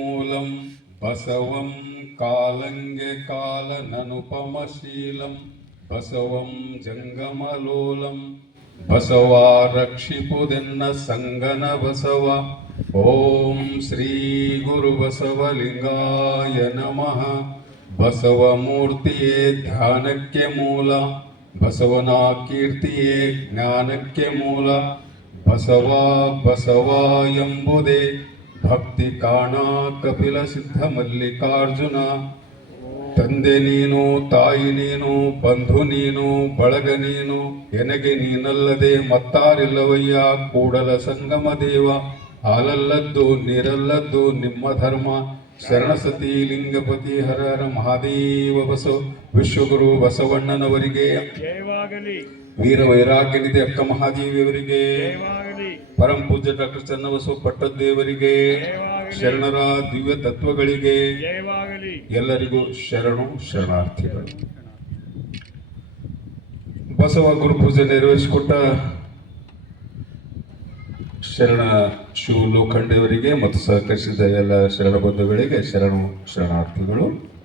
ಮೂಲಂ ಬಸವಂ ಕಾಲಂಗೆ ಕಾಲನನುಪಮಶೀಲಂ ಬಸವಂ ಜಂಗಮಲೋಲಂ ಬಸವ ರಕ್ಷಿಪುದೆನ್ನ ಸಂಗನ ಬಸವ. ಓಂ ಶ್ರೀ ಗುರು ಬಸವಲಿಂಗಾಯ ನಮಃ. ಬಸವ ಮೂರ್ತಿಯೇ ಧ್ಯಾನಕ್ಕೆ ಮೂಲ, ಬಸವನ ಕೀರ್ತಿಯೇ ಜ್ಞಾನಕ್ಕೆ ಮೂಲ. ಬಸವ ಬಸವ ಎಂಬುದೇ ಭಕ್ತಿ ಕಾಣ ಕಪಿಲ ಸಿದ್ಧ ಮಲ್ಲಿಕಾರ್ಜುನ. ತಂದೆ ನೀನು, ತಾಯಿ ನೀನು, ಬಂಧು ನೀನು, ಬಳಗ ನೀನು, ಎನಗೆ ನೀನಲ್ಲದೆ ಮತ್ತಾರಿಲ್ಲವಯ್ಯ ಕೂಡಲ ಸಂಗಮ ದೇವ. ಹಾಲಲ್ಲದ್ದು ನೀರಲ್ಲದ್ದು ನಿಮ್ಮ ಧರ್ಮ. ಶರಣಸತಿ ಲಿಂಗಪತಿ ಹರ ಹರ ಮಹಾದೇವ ಬಸವ. ವಿಶ್ವಗುರು ಬಸವಣ್ಣನವರಿಗೆ ಜಯವಾಗಲಿ. ವೀರ ವೈರಾಗ್ಯನಿಧಿ ಅಕ್ಕ ಮಹಾದೇವಿಯವರಿಗೆ, ಜಯವಾಗಲಿ. ಪರಂ ಪೂಜ್ಯ ಡಾಕ್ಟರ್ ಚನ್ನಬಸವ ಪಟ್ಟದೇವರಿಗೆ, ಶರಣರ ದಿವ್ಯ ತತ್ವಗಳಿಗೆ ಜಯವಾಗಲಿ. ಎಲ್ಲರಿಗೂ ಶರಣು ಶರಣಾರ್ಥಿಗಳು. ಬಸವ ಗುರುಪೂಜೆ ನೆರವೇರಿಸಿಕೊಟ್ಟ ಶರಣ ಶಿವ ಲೋಖಂಡೆಯವರಿಗೆ ಮತ್ತು ಸಹಕರಿಸಿದ ಎಲ್ಲ ಶರಣ ಬಂಧುಗಳಿಗೆ ಶರಣು ಶರಣಾರ್ಥಿಗಳು.